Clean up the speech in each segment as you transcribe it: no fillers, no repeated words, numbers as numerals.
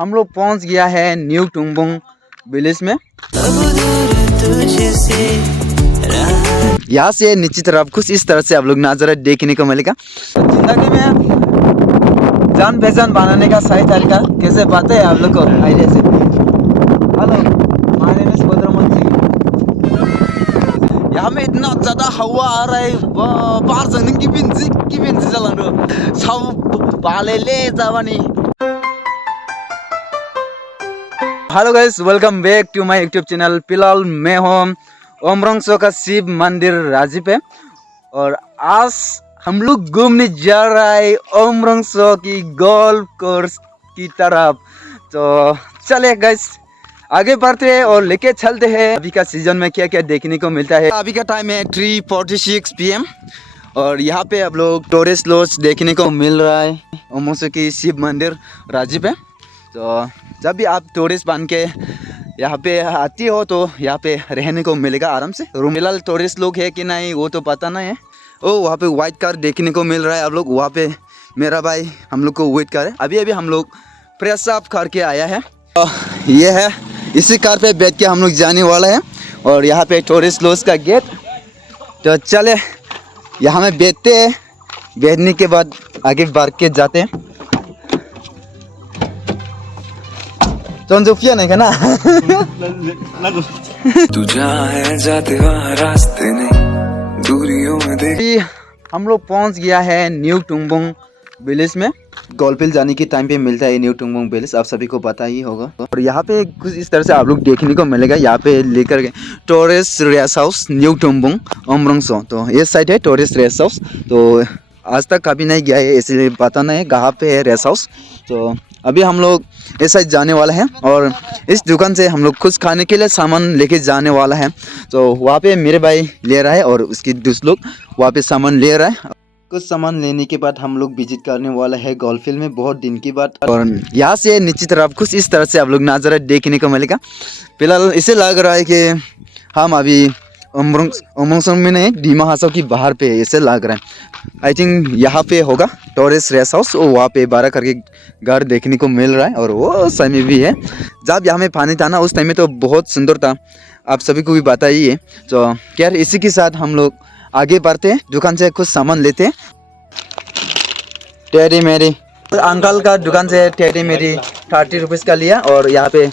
हम लोग पहुंच गया है न्यू टुंगबुंग विलेज में। यहाँ से नीचे तरफ कुछ इस तरह से आप लोग नजारा देखने को मिलेगा। जिंदगी में जान पहचान बनाने का सही तरीका कैसे पाते हैं आप लोग को आइडिया से। Hello, my name is Badraman Singh. यहाँ में इतना ज़्यादा हवा आ रहा है, बाहर जाने की बिंजी चलानो सब बाले ले जावानी। Hello guys, welcome back to my YouTube channel. फिलहाल मैं हूँ ओमरंगसो का शिव मंदिर राजी पे, और आज हम लोग घूमने जा रहा है ओमरंगसो की गोल्फ कोर्स की तरफ। तो चले गाइस आगे बढ़ते हैं और लेके चलते हैं अभी का सीजन में क्या क्या देखने को मिलता है। अभी का टाइम है 3:46 PM और यहाँ पे आप लोग टूरिस्ट लॉज देखने को मिल रहा है ओमरंगसो की शिव मंदिर राजी पे। तो जब भी आप टूरिस्ट बन के यहाँ पे आती हो तो यहाँ पे रहने को मिलेगा आराम से रूम। फिलहाल टूरिस्ट लोग है कि नहीं वो तो पता नहीं है। ओ वहाँ पे वाइट कार देखने को मिल रहा है आप लोग। वहाँ पे मेरा भाई हम लोग को वेट कर रहे हैं। अभी हम लोग फ्रेश अप करके आया है। तो ये है, इसी कार पे बैठ के हम लोग जाने वाला है। और यहाँ पे टूरिस्ट लॉज का गेट। तो चले यहाँ में बैठते हैं, बैठने के बाद आगे बढ़ के जाते हैं। नहीं का ना तू जहाँ है जाते वहाँ रास्ते नहीं, दूरियों में देख। हम लोग पहुँच गया है न्यू टुंगबुंग विलेज में। गोल्फिल जाने के टाइम पे मिलता है न्यू टुंगबुंग विलेज, आप सभी को पता ही होगा। और यहाँ पे कुछ इस तरह से आप लोग देखने को मिलेगा। यहाँ पे लेकर गए टूरिस्ट रेस्ट हाउस न्यू टुंगबुंग ओमरंगसो। तो ये साइड है टूरिस्ट रेस्ट हाउस। तो आज तक कभी नहीं गया है इसलिए पता नहीं कहाँ पे है रेस्ट हाउस। तो अभी हम लोग इस साइड जाने वाला है और इस दुकान से हम लोग कुछ खाने के लिए सामान लेके जाने वाला है। तो वहाँ पे मेरे भाई ले रहा है और उसके दूसरे लोग वहाँ पे सामान ले रहा है। कुछ सामान लेने के बाद हम लोग विजिट करने वाला है गोल्फिल में बहुत दिन के बाद। और यहाँ से नीचे तरफ कुछ इस तरह से आप लोग नज़ारा देखने को मिलेगा। फिलहाल इसे लग रहा है कि हम अभी ओमरंगसो में नहीं, डिमा हासाओ की बाहर पे ऐसे लग रहा है। आई थिंक यहाँ पे होगा टूरिस्ट रेस्ट हाउस। वहाँ पे 12 करके घर देखने को मिल रहा है और वो समय भी है जब यहाँ में पानी था ना, उस टाइम में तो बहुत सुंदर था, आप सभी को भी पता ही है। तो खैर इसी के साथ हम लोग आगे बढ़ते हैं, दुकान से कुछ सामान लेते हैं। टेडी मेरी अंकल का दुकान से टेडी मेरी 30 रुपीज़ का लिया। और यहाँ पे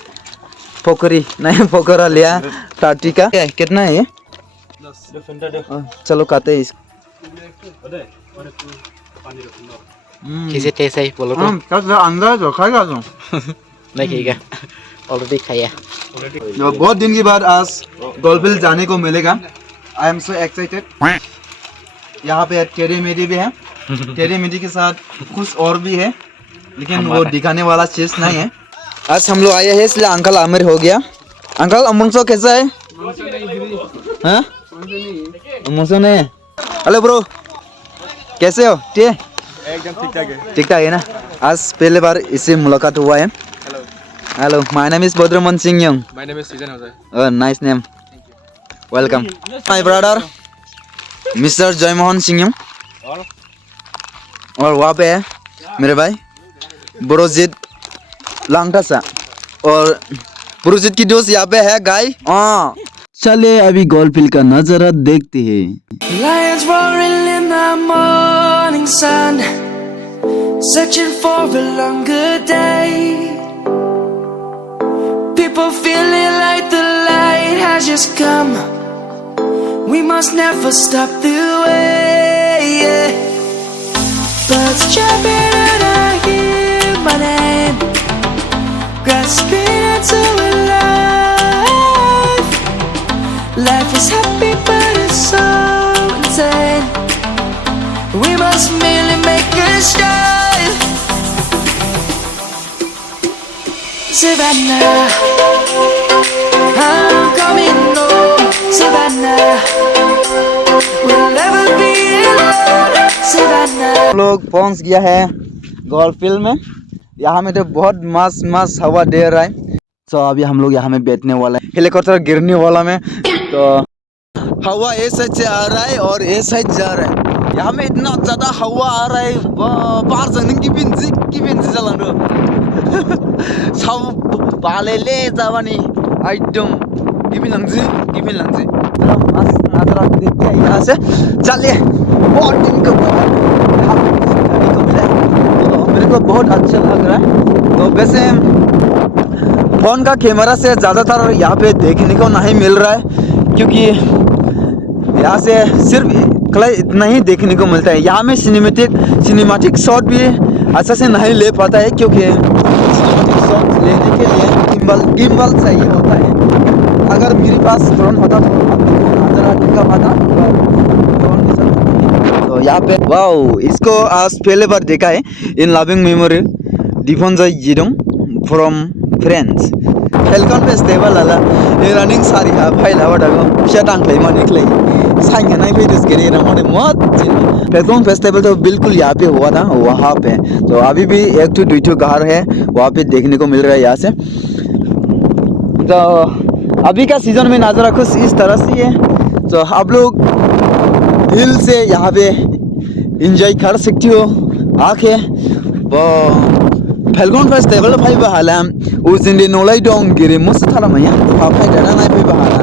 पोखरा लिया 30 का। कितना है ये? चलो खाते हैं किसी टेस्ट है बोलो तो अंदर जो खाएगा तो नहीं खाएगा, ऑलरेडी खाया। बहुत दिन के बाद आज गोल्फिल जाने को मिलेगा। I am so excited. यहाँ पे टेडी मेरी भी है। टेडी मेरी के साथ कुछ और भी है लेकिन वो दिखाने वाला चीज नहीं है। आज हम लोग आए हैं इसलिए अंकल आमिर हो गया। अंकल ओमरंगसो कैसा है? हाँ ओमरंगसो नहीं है। हेलो ब्रो, कैसे हो? ठीक है, एकदम ठीक ठाक है। ठीक ठाक है ना। आज पहले बार इससे मुलाकात हुआ है। Hello, my name is Badraman Singh यंग। माय नेम इज सीजन होता है। Nice name, welcome. My brother mister Jaymohan Singh यंग। और वहाँ पे है मेरे भाई ब्रोजित लांगटासा। और ब्रोजित की दोस्त यहाँ पे है गाय। चले अभी गोल्फिल का नजारा देखते हैं। Lions roaring in the morning sun, searching for a longer day. People feeling like the light has just come. We must never stop the way. Birds chirping and I hear my name, grasping into a life. Life is happy but it's so insane. We must merely make a start. Savannah, I'm coming home. Savannah, we'll never be alone. Savannah. लोग पहुंच गया है गोल्फिल में। यहाँ में तो बहुत मस्त हवा दे रहा है। तो अभी हम लोग यहाँ में बैठने वाला है, हेलीकॉप्टर गिरने वाला में। तो हवा ए साइड से आ रहा है और ए साइड जा रहा है। यहाँ में इतना ज़्यादा हवा आ रहा है, बाहर जाने की बिंजी चलानो बालेले जाबानी एकदम गिबिन लंजी चलो मस्त नजारा देखते हैं यहाँ से। चलिए बहुत दिन के बाद देखने को मिला तो मेरे को बहुत अच्छा लग रहा है। तो वैसे फोन का कैमरा से ज़्यादातर यहाँ पे देखने को नहीं मिल रहा है क्योंकि यहाँ से सिर्फ इतना ही देखने को मिलता है। यहाँ में सिनेमैटिक शॉट भी अच्छा से नहीं ले पाता है क्योंकि सिनेमैटिक शॉट लेने के लिए गिम्बल चाहिए होता है। अगर मेरे पास ड्रोन होता तो आप लोगों को नज़ारा दिखा पाता ड्रोन के साथ। तो यहाँ पे वाओ, इसको आज पहले बार देखा है इन लविंग मेमोरियल डिफोंजाई जिदों फ्रॉम फ्रेंड्स फेल्कन फेस्टिवल आला ये रनिंग सारी है भाई लावा डागो फिसा टांगले मानिकले साइन नहीं पे दिस गेरे ना मोने मत फेल्कन फेस्टिवल तो बिल्कुल यहाँ पे हुआ था वहाँ पे। तो अभी भी एक तो दुई घर है वहाँ पे देखने को मिल रहा है यहाँ से। तो अभी का सीजन में नज़ारा कुछ इस तरह से है। तो आप लोग दिल से यहाँ पे एंजॉय कर सकते हो आके। वो फेल्कन फेस्टिवल भाई बहाला उस दिन दे नौलाई दं गिरे मस्त थाला मैया भाई दादा नाय भाई बहाला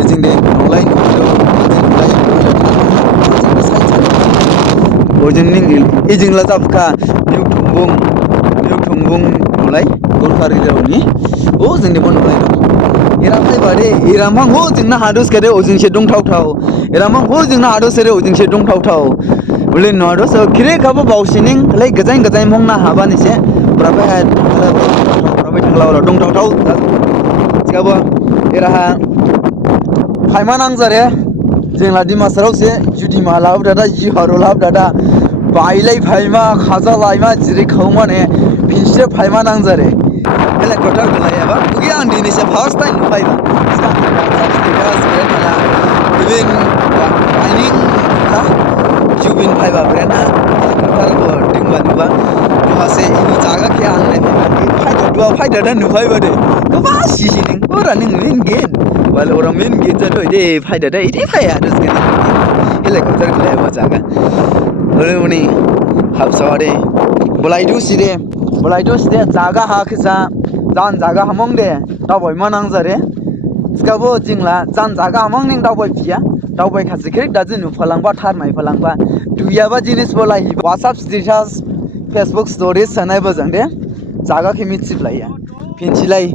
इस दिन दे नौलाई ओजनिंग इजिंगला जाबका निउ थुंबुं नौलाई गोलफारि देवनि ओ जोंनि बन नौलाई इरा भाई बारे इरामां हो जोंना हादोस करे ओजिंसे दंथाव इरामां हो जोंना हादोस करे ओजिंसे दंथाव बोले नोदोस खिरे खाबो बावसिनिं लै गजाय मंगना हाबानि से ब्राबाय थांला दंथाव सिगाबो इराहा फाइमा नांजारे जोंला दिमासाराव से जुदि मालाब दादा जि हारोलाब दादा बाइलाय फाइमा खाजा लाइमा जिरि खावमाने फिनसे फाइमा नांजारे हेला कटार गलायाबा बुगी आं दिनैसे फर्स्ट टाइम नुफायबा इवन आइनिं जुबिन फाइबा ब्रेना कटार को दिंबा नुबा मासे इनु जागा के आंने फाइदा नुफायबा दे गोबा सिसिनिं ओरा नों मेन गेट वाले ओरा मेन गेट जादो दे फाइदा दे इदि फाया दसके हेला कटार गलायाबा जागा ओरे उनि हाबसावादे बलाइदु सिदे जागा हाखिसा जान जागा हमंग दे दावबाय मानांजारे सिगाबो जिंला जान जागा हमंग निं दावबाय फिया दावबाय खासे खेक दाजि नुफालांबा थारनाय फालांबा दुयाबा जिनिस बोलाहि WhatsApp स्टेटास Facebook स्टोरीज सनाय बजांदे जागा के मिथिलाया फिनसिलाय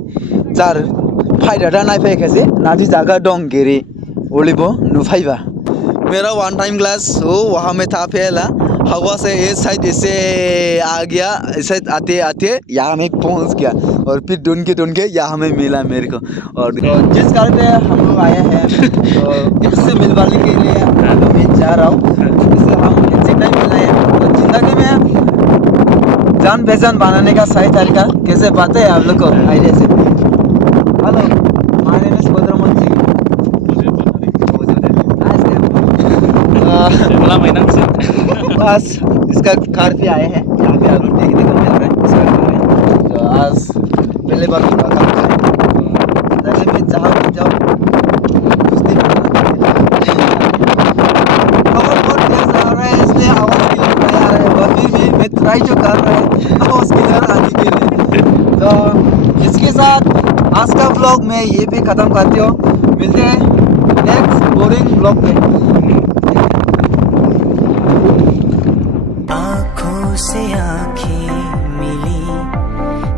जार फायदा नायफाय खासे नादि जागा दं गेरे ओलिबो नुफायबा मेरा वन टाइम ग्लास हो वहाँ में था फैला हवा से इस साइड से आ गया इस साइड आते यहाँ में पहुँच गया और फिर ढूंढ के यहाँ में मिला मेरे को। और तो जिस कार पे हम लोग आए हैं तो इससे मिलवाने के लिए मैं जा रहा हूँ इससे हम जितना मिला है तो जिंदगी में जान पहचान बनाने का सही तरीका कैसे पाते हैं आप लोग को आइडिया से। हेलो माय नेम इज बद्रमन जी बस इसका कार पे आए हैं यहाँ पे आलू देखने को मिल रहा है इसका कार है। तो आज पहले बार मुलाकात करें जैसे में जहाँ भी जाओ कुछ दिन बहुत तेज आ रहा है इसलिए आवाज़ क्लियर नहीं आ रहा है बाकी भी मैं ट्राई जो कर रहा है आवाज़ क्लियर आने के लिए। तो इसके साथ आज का ब्लॉग मैं ये पे ख़त्म करती हूँ। मिलते हैं नेक्स्ट बोरिंग ब्लॉग पे। से आँखें मिली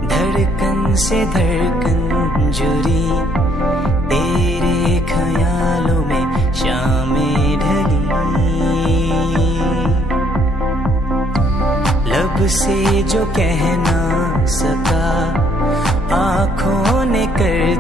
धड़कन से धड़कन जुड़ी तेरे ख्यालों में शामें ढली लब से जो कह ना सका आँखों ने कर